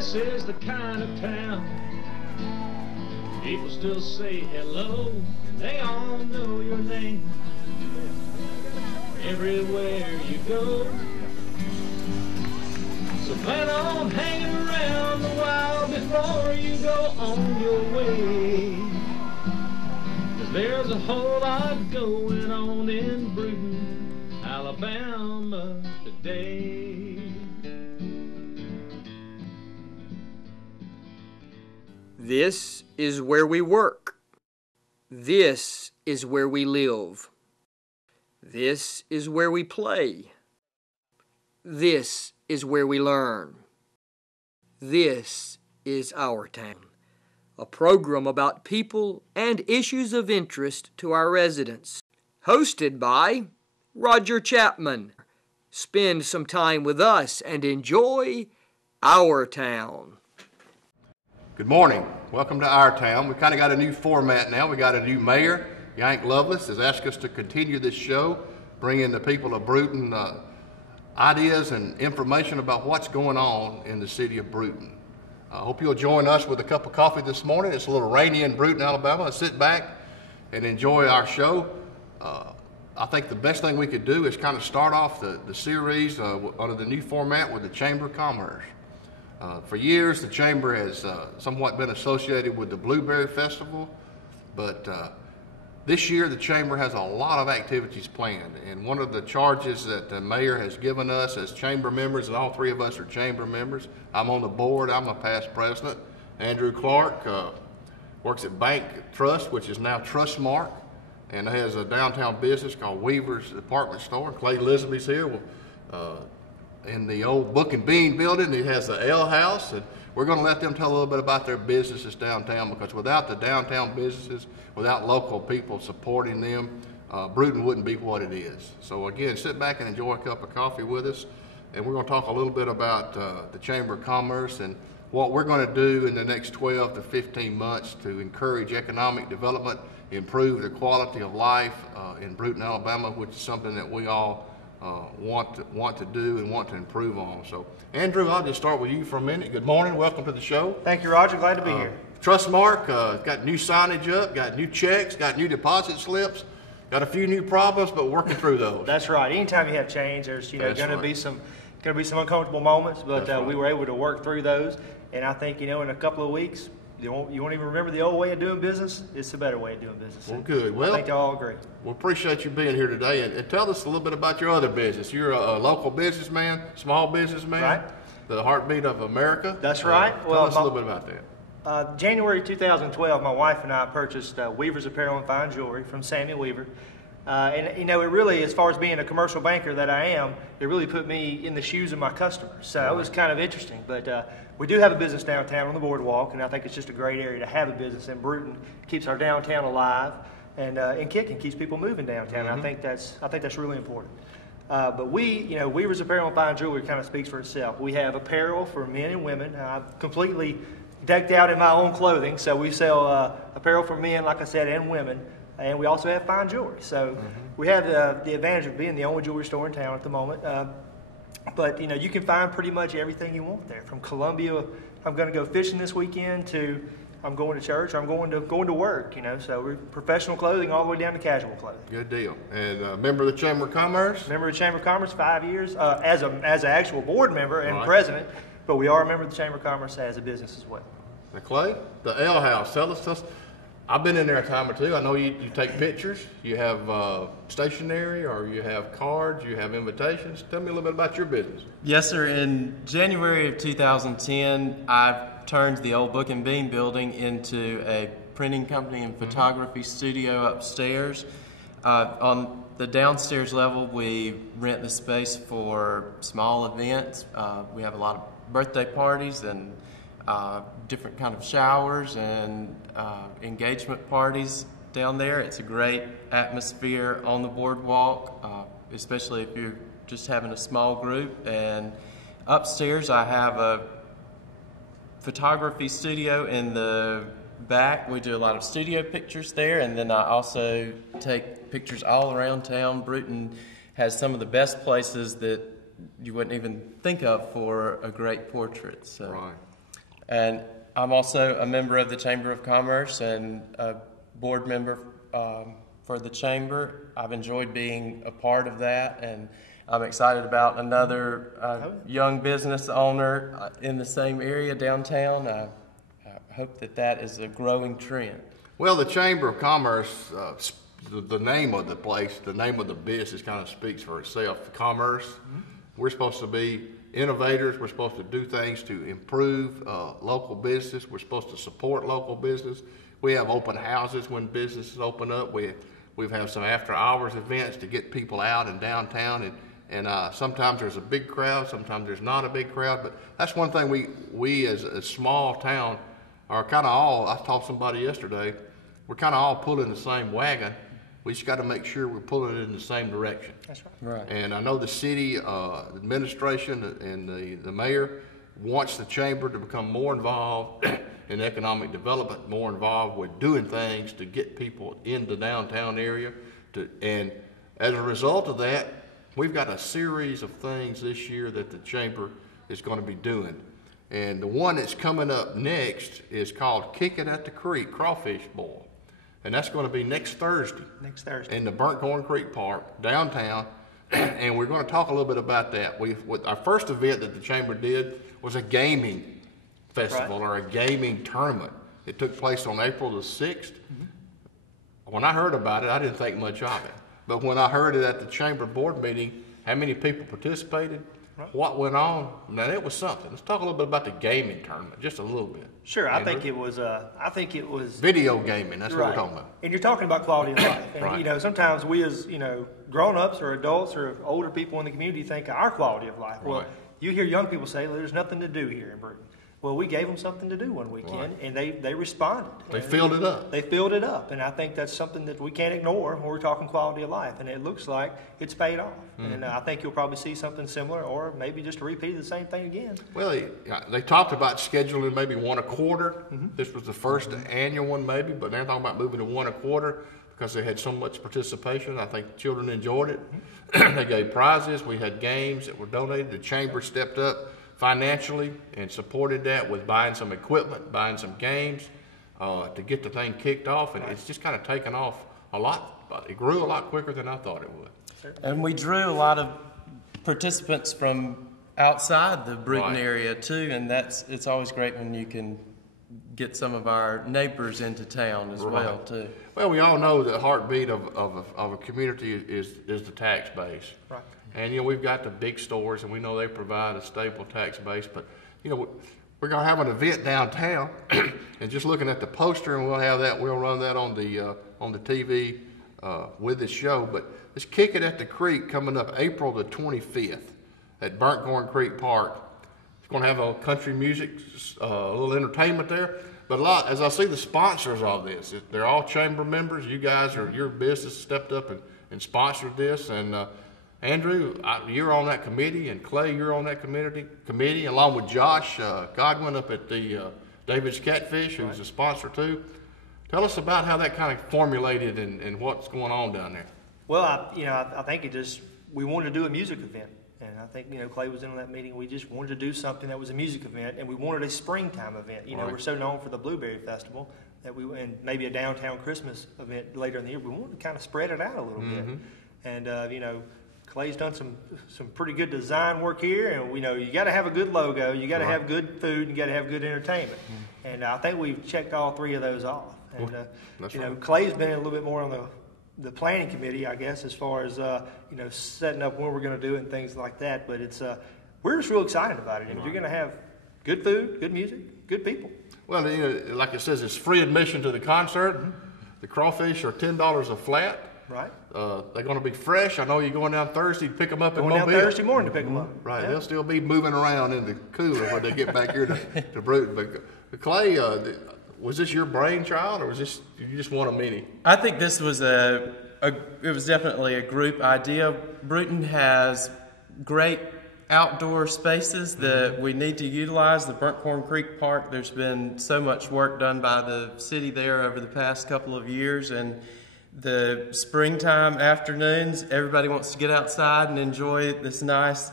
This is the kind of town people still say hello, and they all know your name everywhere you go. So plan on hanging around a while before you go on your way, 'cause there's a whole lot going on in Brewton, Alabama today. This is where we work. This is where we live. This is where we play. This is where we learn. This is Our Town, a program about people and issues of interest to our residents. Hosted by Roger Chapman. Spend some time with us and enjoy Our Town. Good morning. Welcome to Our Town. We kind of got a new format now. We got a new mayor. Yank Lovelace has asked us to continue this show, bringing the people of Brewton ideas and information about what's going on in the city of Brewton. I hope you'll join us with a cup of coffee this morning. It's a little rainy in Brewton, Alabama. Sit back and enjoy our show. I think the best thing we could do is kind of start off the series under the new format with the Chamber of Commerce. For years, the Chamber has somewhat been associated with the Blueberry Festival, but this year the Chamber has a lot of activities planned, and one of the charges that the mayor has given us as Chamber members, and all three of us are Chamber members. I'm on the board. I'm a past president. Andrew Clark works at Bank Trust, which is now Trustmark, and has a downtown business called Weaver's Department Store. Clay Lisby's here in the old Book and Bean building. He has the Ale House, and we're going to let them tell a little bit about their businesses downtown, because without the downtown businesses, without local people supporting them, Brewton wouldn't be what it is. So again, sit back and enjoy a cup of coffee with us, and we're going to talk a little bit about the Chamber of Commerce and what we're going to do in the next 12 to 15 months to encourage economic development, improve the quality of life in Brewton, Alabama, which is something that we all want to do and want to improve on. So, Andrew, I'll just start with you for a minute. Good morning. Welcome to the show. Thank you, Roger. Glad to be here. Trustmark got new signage up, got new checks, got new deposit slips, got a few new problems, but working through those. That's right. Anytime you have change, there's going to be some uncomfortable moments, but we were able to work through those. And I think in a couple of weeks, you won't even remember the old way of doing business. It's a better way of doing business. Well, good. Well, I think they all agree. We appreciate you being here today, and tell us a little bit about your other business. You're a local businessman, small businessman, right? The heartbeat of America. That's right. Tell us a little bit about that. January 2012, my wife and I purchased Weaver's Apparel and Fine Jewelry from Sammy Weaver. And it really, as far as being a commercial banker that I am, it really put me in the shoes of my customers. So it was kind of interesting. But we do have a business downtown on the boardwalk, and I think it's just a great area to have a business in Brewton. It keeps our downtown alive and kicking, keeps people moving downtown. Mm-hmm. I think that's really important. But Weaver's Apparel and Fine Jewelry kind of speaks for itself. We have apparel for men and women. I've completely decked out in my own clothing, so we sell apparel for men, like I said, and women. And we also have fine jewelry. So we have the advantage of being the only jewelry store in town at the moment. But you can find pretty much everything you want there. From Columbia, I'm going to go fishing this weekend, to I'm going to church, or I'm going to work. So we're professional clothing all the way down to casual clothing. Good deal. And member of the Chamber of Commerce. Member of the Chamber of Commerce, 5 years as an actual board member and president. But we are a member of the Chamber of Commerce as a business as well. Now, Clay, the Ale House. Tell us. I've been in there a time or two. I know you take pictures. You have stationery, or you have cards, you have invitations. Tell me a little bit about your business. Yes, sir. In January of 2010, I turned the old Book and Bean building into a printing company and photography studio upstairs. On the downstairs level, we rent the space for small events. We have a lot of birthday parties and different kind of showers and engagement parties down there. It's a great atmosphere on the boardwalk, especially if you're just having a small group. And upstairs I have a photography studio in the back. We do a lot of studio pictures there, and then I also take pictures all around town. Brewton has some of the best places that you wouldn't even think of for a great portrait. So. Right. And I'm also a member of the Chamber of Commerce and a board member for the Chamber. I've enjoyed being a part of that, and I'm excited about another young business owner in the same area downtown. I hope that is a growing trend. Well, the Chamber of Commerce, the name of the place, the name of the business kind of speaks for itself. Commerce. We're supposed to be innovators. We're supposed to do things to improve local business. We're supposed to support local business. We have open houses when businesses open up. We've have some after hours events to get people out in downtown, and sometimes there's a big crowd, sometimes there's not a big crowd, but that's one thing we as a small town are kind of all, I talked to somebody yesterday, we're kind of all pulling the same wagon. We just got to make sure we're pulling it in the same direction. That's right. Right. And I know the city administration and the mayor wants the chamber to become more involved in economic development, more involved with doing things to get people in the downtown area. And as a result of that, we've got a series of things this year that the chamber is going to be doing. And the one that's coming up next is called Kick It at the Creek Crawfish Boil. And that's going to be next Thursday. Next Thursday. In the Burnt Creek Park, downtown. And we're going to talk a little bit about that. Our first event that the chamber did was a gaming festival, or a gaming tournament. It took place on April the 6th. When I heard about it, I didn't think much of it. But when I heard it at the chamber board meeting, how many people participated, what went on, now it was something. Let's talk a little bit about the gaming tournament, just a little bit. Sure, I think it was video gaming. That's what we're talking about. And you're talking about quality of life. And Right. you know, sometimes we as, you know, grown-ups or adults or older people in the community think of our quality of life. Well, Right. you hear young people say, well, there's nothing to do here in Brewton. Well, we gave them something to do one weekend, and they responded. They filled it up. They filled it up, and I think that's something that we can't ignore when we're talking quality of life, and it looks like it's paid off. And I think you'll probably see something similar, or maybe just a repeat of the same thing again. Well, they talked about scheduling maybe one a quarter. This was the first annual one maybe, but they're talking about moving to one a quarter because they had so much participation. I think children enjoyed it. They gave prizes. We had games that were donated. The chamber stepped up financially and supported that with buying some equipment, buying some games to get the thing kicked off. And it's just kind of taken off a lot. But it grew a lot quicker than I thought it would. And we drew a lot of participants from outside the Brewton Right. area too, and it's always great when you can get some of our neighbors into town as well too. Well, we all know the heartbeat of a community is the tax base. Right. And, you know, we've got the big stores, and we know they provide a stable tax base. But, you know, we're going to have an event downtown, and just looking at the poster, and we'll run that on the TV with this show. But let's Kick It at the Creek coming up April the 25th at Burnt Creek Park. It's going to have a country music, a little entertainment there. But as I see the sponsors of this, they're all chamber members. You guys, your business stepped up and sponsored this. And Andrew, you're on that committee, and Clay, you're on that committee, along with Josh Godwin up at the David's Catfish, who's a sponsor too. Tell us about how that kind of formulated and what's going on down there. Well, I think we wanted to do a music event. And I think, you know, Clay was in on that meeting. We just wanted to do something that was a music event, and we wanted a springtime event. You know, Right. we're so known for the Blueberry Festival and maybe a downtown Christmas event later in the year. We wanted to kind of spread it out a little bit. And, you know, Clay's done some pretty good design work here, and we know you got to have a good logo, you got to have good food, and you got to have good entertainment. And I think we've checked all three of those off. And, That's you know, right. Clay's been a little bit more on the planning committee, I guess, as far as you know, setting up when we're going to do it and things like that. But it's we're just real excited about it. And you're going to have good food, good music, good people. Well, you know, like it says, it's free admission to the concert. The crawfish are $10 a flat. Right. They're going to be fresh. I know you're going down Thursday to pick them up in Going down Mobile. Thursday morning to pick them up. Right. Yeah. They'll still be moving around in the cooler when they get back here to Brewton. But Clay, was this your brainchild, or was this you just want a mini? I think this was it was definitely a group idea. Brewton has great outdoor spaces that we need to utilize. The Burnt Creek Park, there's been so much work done by the city there over the past couple of years, and the springtime afternoons, everybody wants to get outside and enjoy this nice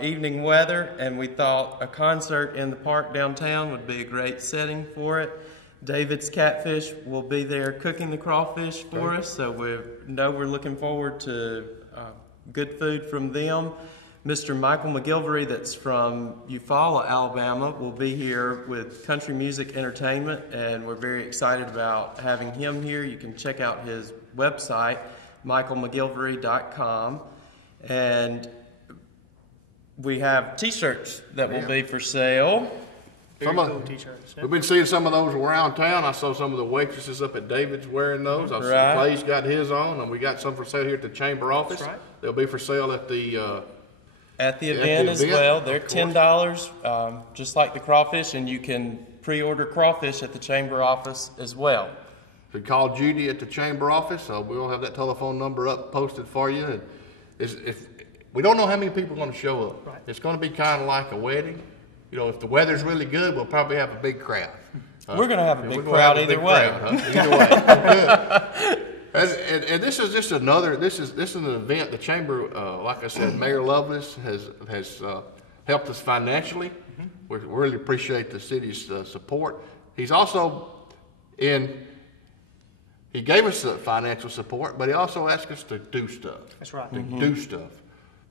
evening weather, and we thought a concert in the park downtown would be a great setting for it. David's Catfish will be there cooking the crawfish for us, so we're looking forward to good food from them. Mr. Michael McGilvery, that's from Eufaula, Alabama, will be here with Country Music Entertainment, and we're very excited about having him here. You can check out his website, michaelmcgilvery.com, and we have T-shirts that will be for sale. Very cool T-shirts. We've been seeing some of those around town. I saw some of the waitresses up at David's wearing those. I see Clay's got his on, and we got some for sale here at the chamber office. That's right. They'll be for sale at the event as well. They're $10, just like the crawfish, and you can pre-order crawfish at the chamber office as well. So call Judy at the chamber office. We'll have that telephone number up posted for you. And if we don't know how many people are going to show up. Right. It's going to be kind of like a wedding. You know, if the weather's really good, we'll probably have a big crowd. We're going to have a big crowd either way. Either way. Good. And this is just another. This is an event. The chamber, like I said, Mayor Lovelace has helped us financially. We really appreciate the city's support. He's also he gave us the financial support, but he also asked us to do stuff. That's right. To do stuff.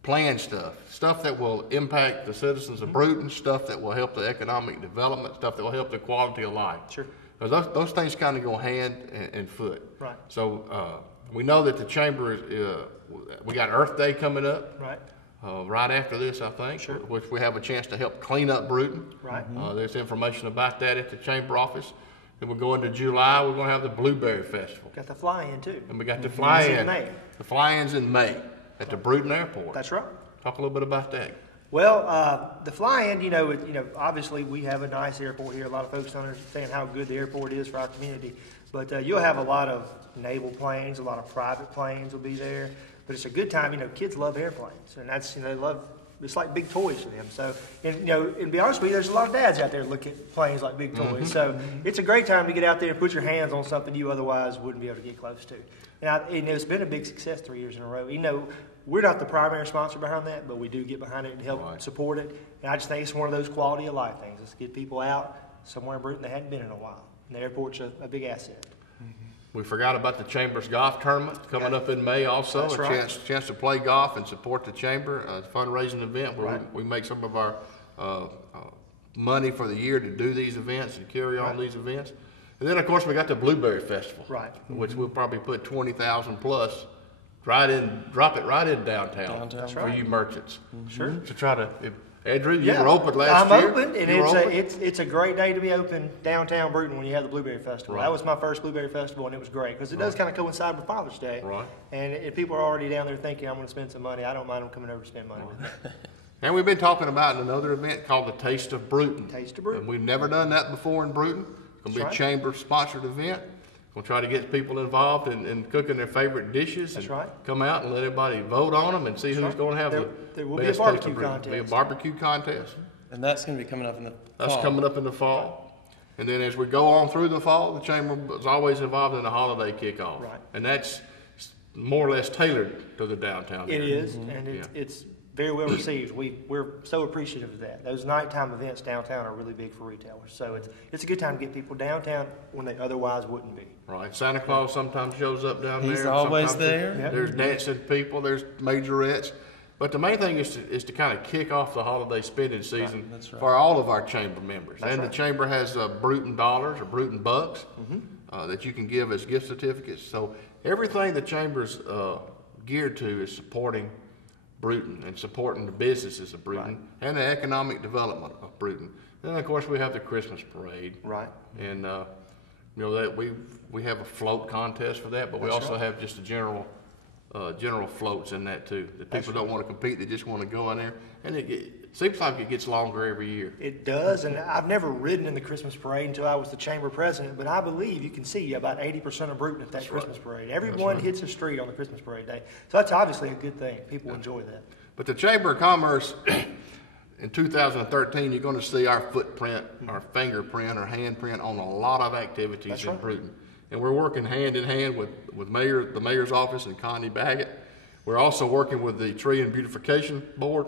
Plan stuff that will impact the citizens of Brewton, stuff that will help the economic development, stuff that will help the quality of life. Sure. Because those things kind of go hand and foot. Right. So we know that the chamber we got Earth Day coming up. Right. Right after this, I think, which we have a chance to help clean up Brewton. Right. There's information about that at the chamber office. Then we're going to July. We're going to have the Blueberry Festival. Got the fly-in too. And we got the fly-in. in May. The fly-in's in May at the Brewton Airport. That's right. Talk a little bit about that. Well, the fly-in, obviously we have a nice airport here. A lot of folks don't understand how good the airport is for our community. But you'll have a lot of naval planes, a lot of private planes will be there. But it's a good time. Kids love airplanes, and that's they love. It's like big toys to them. So, and to be honest with you, there's a lot of dads out there that look at planes like big toys. So it's a great time to get out there and put your hands on something you otherwise wouldn't be able to get close to. And it's been a big success 3 years in a row. We're not the primary sponsor behind that, but we do get behind it and help support it. And I just think it's one of those quality of life things. Let's get people out somewhere in Brewton they hadn't been in a while. And the airport's a big asset. We forgot about the Chamber's golf tournament coming up in May also. That's right. Chance to play golf and support the Chamber. A fundraising event where we make some of our money for the year to do these events and carry on these events. And then, of course, we got the Blueberry Festival, which we'll probably put 20,000 plus drop it right in downtown for you merchants. Sure. To try to, Andrew, you were open last year. I'm open, and it's a great day to be open downtown Brewton when you have the Blueberry Festival. That was my first Blueberry Festival, and it was great because it does kind of coincide with Father's Day. Right. And if people are already down there thinking, I'm going to spend some money, I don't mind them coming over to spend money with me. And we've been talking about another event called the Taste of Brewton. Taste of Brewton. And we've never done that before in Brewton. It's going to be a chamber-sponsored event. We'll try to get people involved in cooking their favorite dishes. That's and right. Come out and let everybody vote on them and see who's going to have there will best be a barbecue taste of contest. Be a barbecue contest. And that's going to be coming up in the That's fall. coming up in the fall. And then as we go on through the fall, the chamber is always involved in the holiday kickoff. Right. And that's more or less tailored to the downtown It area. is, and it's very well received. We're so appreciative of that. Those nighttime events downtown are really big for retailers. So it's a good time to get people downtown when they otherwise wouldn't be. Right. Santa Claus sometimes shows up down there. He's always Sometimes there. There's dancing people. There's majorettes. But the main thing is to kind of kick off the holiday spending season for all of our chamber members. The chamber has Brewton dollars or Brewton bucks that you can give as gift certificates. So everything the chamber's geared to is supporting Brewton and supporting the businesses of Brewton and the economic development of Brewton. Then of course we have the Christmas parade. Right. And that we have a float contest for that, but we also have just a general floats in that too. That people don't want to compete; they just want to go in there, and it seems like it gets longer every year. It does, and I've never ridden in the Christmas parade until I was the chamber president. But I believe you can see about 80% of Brewton at that Christmas parade. Everyone hits the street on the Christmas parade day, so that's obviously a good thing. People enjoy that. But the Chamber of Commerce in 2013, you're going to see our footprint, our fingerprint, our handprint on a lot of activities in Brewton. And we're working hand in hand with the mayor's office and Connie Baggett. We're also working with the Tree and Beautification Board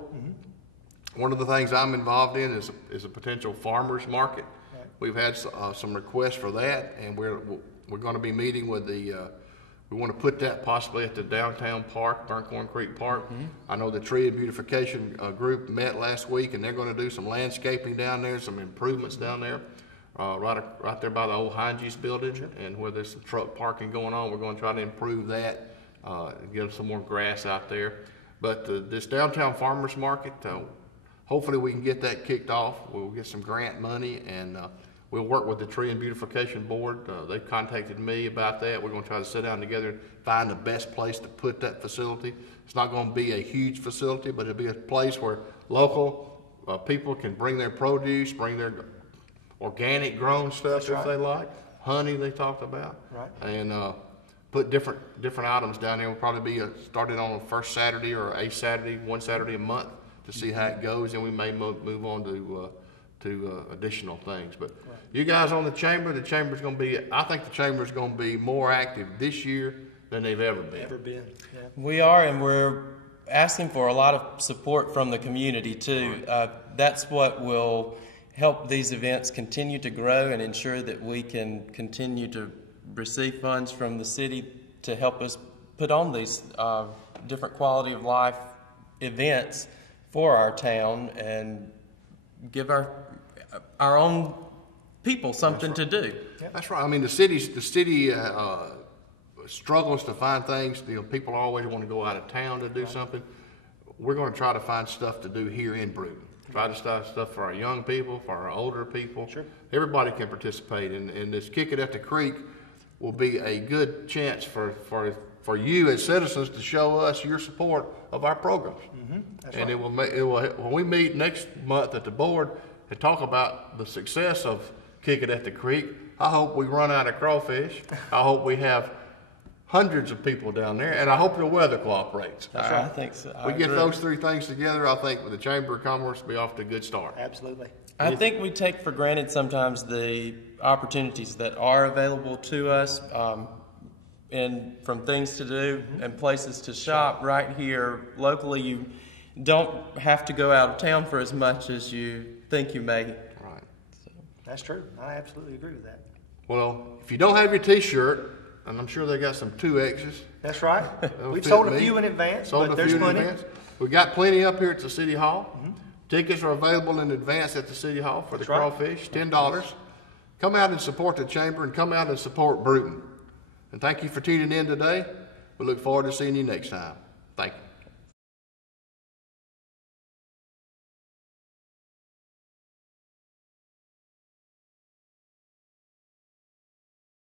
One of the things I'm involved in is a potential farmers market. Right. We've had some requests for that, and we're going to be meeting with the. We want to put that possibly at the downtown park, Burncorn Creek Park. Mm-hmm. I know the Tree and Beautification group met last week, and they're going to do some landscaping down there, some improvements down there, right there by the old Hinges building, and where there's some truck parking going on. We're going to try to improve that, get some more grass out there. But this downtown farmers market, hopefully we can get that kicked off. We'll get some grant money, and we'll work with the Tree and Beautification Board. They've contacted me about that. We're going to try to sit down together and find the best place to put that facility. It's not going to be a huge facility, but it'll be a place where local people can bring their produce, bring their organic grown stuff if they like. Honey they talked about. Right. And put different items down there. We'll probably be started on the first Saturday or one Saturday a month to see how it goes, and we may move on to additional things. But you guys on the chamber's going to be, I think the chamber's going to be more active this year than they've ever been. Yeah. We are, and we're asking for a lot of support from the community too. That's what will help these events continue to grow and ensure that we can continue to receive funds from the city to help us put on these different quality of life events for our town and give our own people something to do. Yeah. That's right. I mean, the city struggles to find things. People always want to go out of town to do something. We're going to try to find stuff to do here in Brewton. Try to start stuff for our young people, for our older people. Sure. Everybody can participate, and this Kick It at the Creek will be a good chance for you as citizens to show us your support of our programs. Mm-hmm. And right. it will when we meet next month at the board and talk about the success of Kick It at the Creek, I hope we run out of crawfish. I hope we have hundreds of people down there, and I hope the weather cooperates. That's right. I think so. We get those three things together, I think the Chamber of Commerce will be off to a good start. Absolutely. I think we take for granted sometimes the opportunities that are available to us, and from things to do and places to shop right here locally. You don't have to go out of town for as much as you think you may. Right. So. That's true. I absolutely agree with that. Well, if you don't have your T-shirt, and I'm sure they got some 2X's. That's right. We've sold a few in advance, but there's plenty. We got plenty up here at the City Hall. Mm-hmm. Tickets are available in advance at the City Hall for the crawfish, $10. Come out and support the Chamber, and come out and support Brewton. And thank you for tuning in today. We look forward to seeing you next time. Thank you.